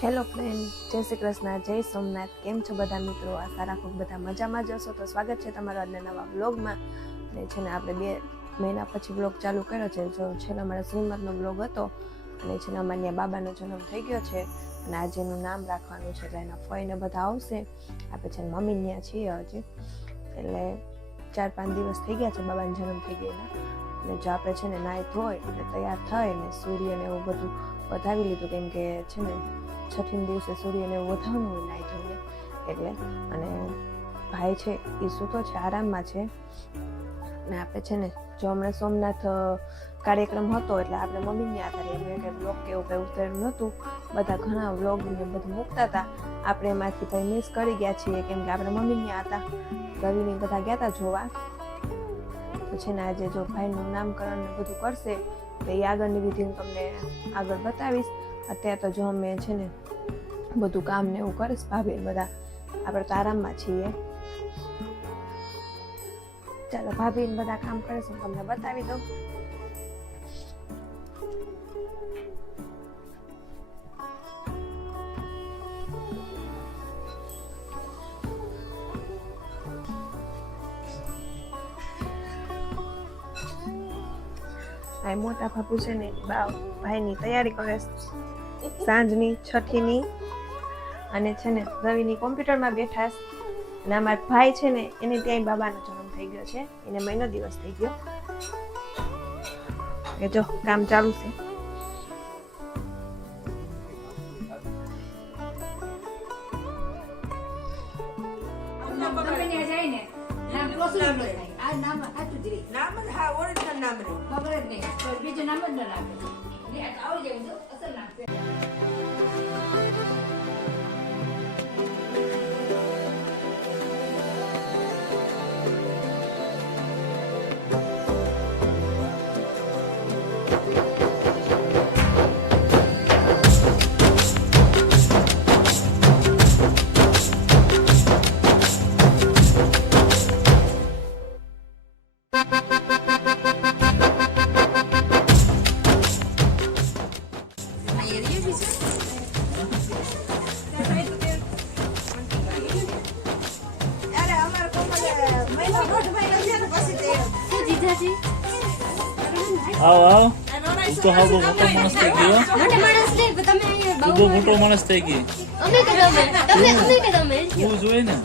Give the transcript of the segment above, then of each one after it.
Hello friend, જય શ્રી કૃષ્ણ, જય સોમનાથ. કેમ છો બધા મિત્રો? આશા રાખો બધા મજામાં જ હશો. તો સ્વાગત છે તમારો આજના નવા બ્લોગમાં. અને છે ને આપણે 2 મહિના પછી બ્લોગ ચાલુ કર્યો છે. જો છે ને અમારા શ્રીમદનો બ્લોગ હતો અને છે ને અમારા બાબાનો જન્મ થઈ ગયો છે અને આજે એનું નામ રાખવાનું છે. એટલે એના ફઈને બધા આવશે. આપણે છે ને મમ્મી ત્યાં છીએ હજી, એટલે 4-5 દિવસ થઈ ગયા છે બાબાનો જન્મ થઈ ગયેલા. અને જો આપણે છે ને નાહી ધોઈ અને તૈયાર થઈને સૂર્યને એવું બધું વધાવી લીધું, કેમ કે છે ને છઠ્ઠી દિવસે સૂર્યને એવું વધારવાનું હોય નાહી ધોઈને એટલે. અને ભાઈ છે એ સૂતો છે, આરામમાં છે. અને આપણે છે ને જો હમણાં સોમનાથ કાર્યક્રમ હતો એટલે આપણે મમ્મીને આતા રહીએ કે બ્લોગ કે એવું કંઈ ઉતરેલું નહોતું. બધા ઘણા વ્લોગ ને બધું મૂકતા હતા, આપણે એમાંથી ભાઈ મિસ કરી ગયા છીએ, કેમ કે આપણે મમ્મીને હતા રવિની બધા ગયા હતા જોવા. તો છે ને આજે જો ભાઈનું નામકરણ ને બધું કરશે તો એ આગળની વિધિ હું તમને આગળ બતાવીશ. અત્યારે તો જો અમે છે ને બધું કામ ને એવું કરીશ ભાભી બધા, આપણે તો આરામમાં છીએ. ચાલો ભાભી બધા કામ કરીશ, હું તમને બતાવી દઉં. આ મોટા બાપુ છે ને ભાઈની તૈયારી કરે સાંજની છઠ્ઠીની, અને છે ને રવિની કોમ્પ્યુટરમાં બેઠા. અને અમારા ભાઈ છે ને એને ત્યાં બાબાનો જન્મ થઈ ગયો છે, એને મહિનો દિવસ થઈ ગયો. એ જો કામ ચાલુ છે. બીજું નામ જ ન લાગે. અસલ નામ છે. આવો તો હા બહુ મોટો માણસ થઈ ગયો. બહુ મોટો માણસ થઈ ગઈ. તું જોઈ ને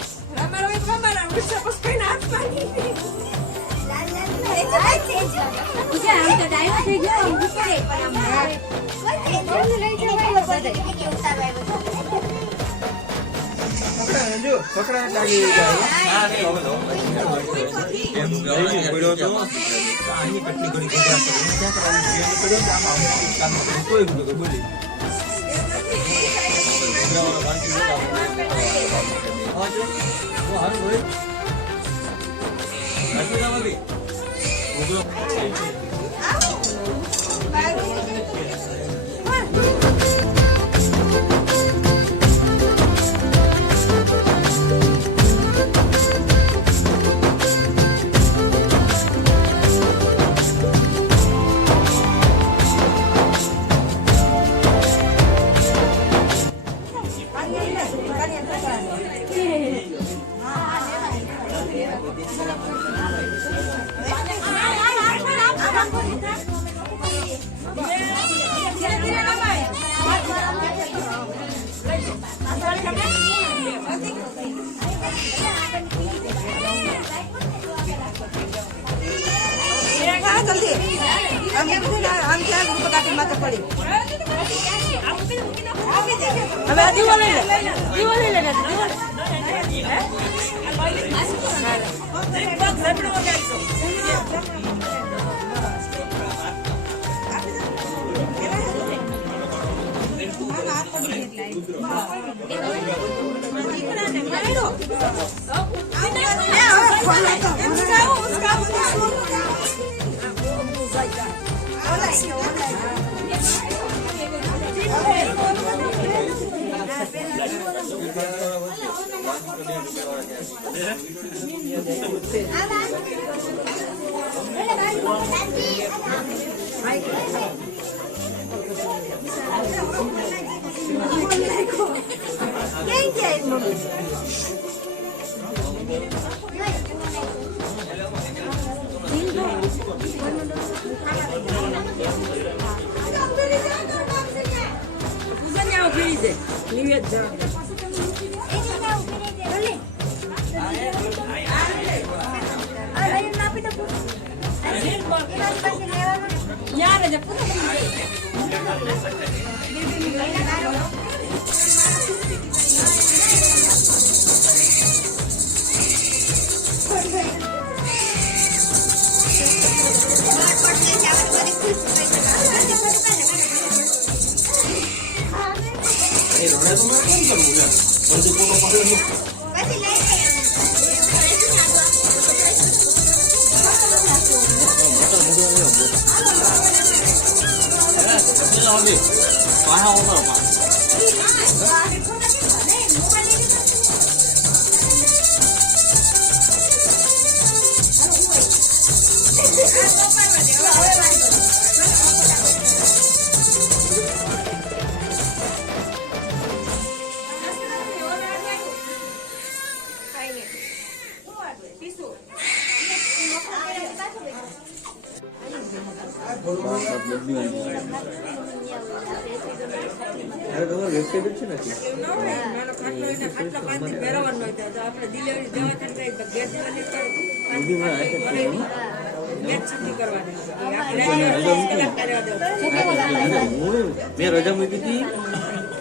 મેં રજા મૂકી હતી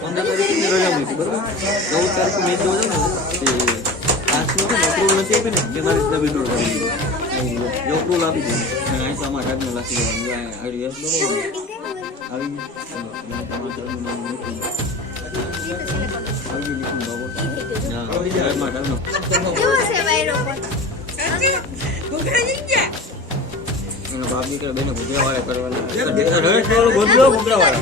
15 તારીખે રજા મૂકી બરોબર 14 તારીખે મેચ જોવા જાઉં ને તે નથી આપી ને મારી રીતે વિડ્રોલ કરી દીધું અપ્રુવલ આપી દીધું અહીં તો અમારા રાજને લખી દેવાનું આવી તમારા નામ મૂકી આવી લીધું બાબો હા મારા એના બાપ દીકરા બેને ભૂગરા વાળા કરવાના રવેશ વાળો ગોદલો ભૂગરા વાળા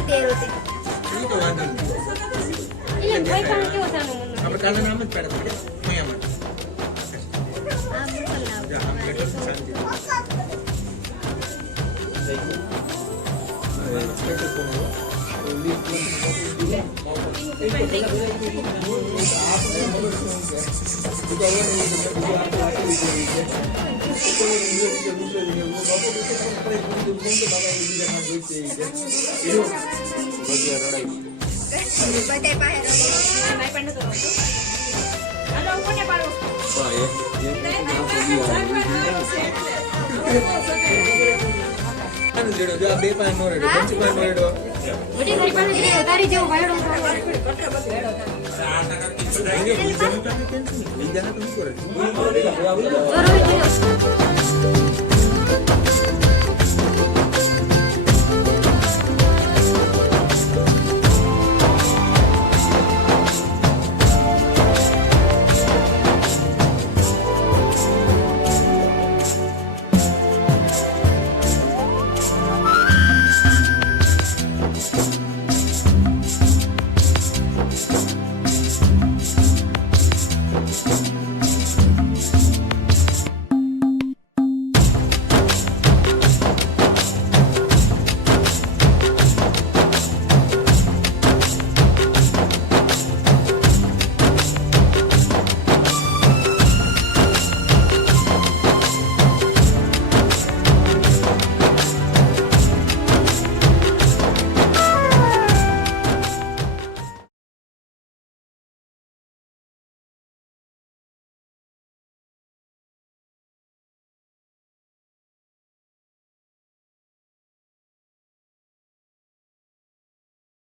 આપણે કાલે નામ જ પાડે બે પાંચ નો રેડો 5 નો રેડો તારી જેવું ભાઈડો બીજા તો શું કરે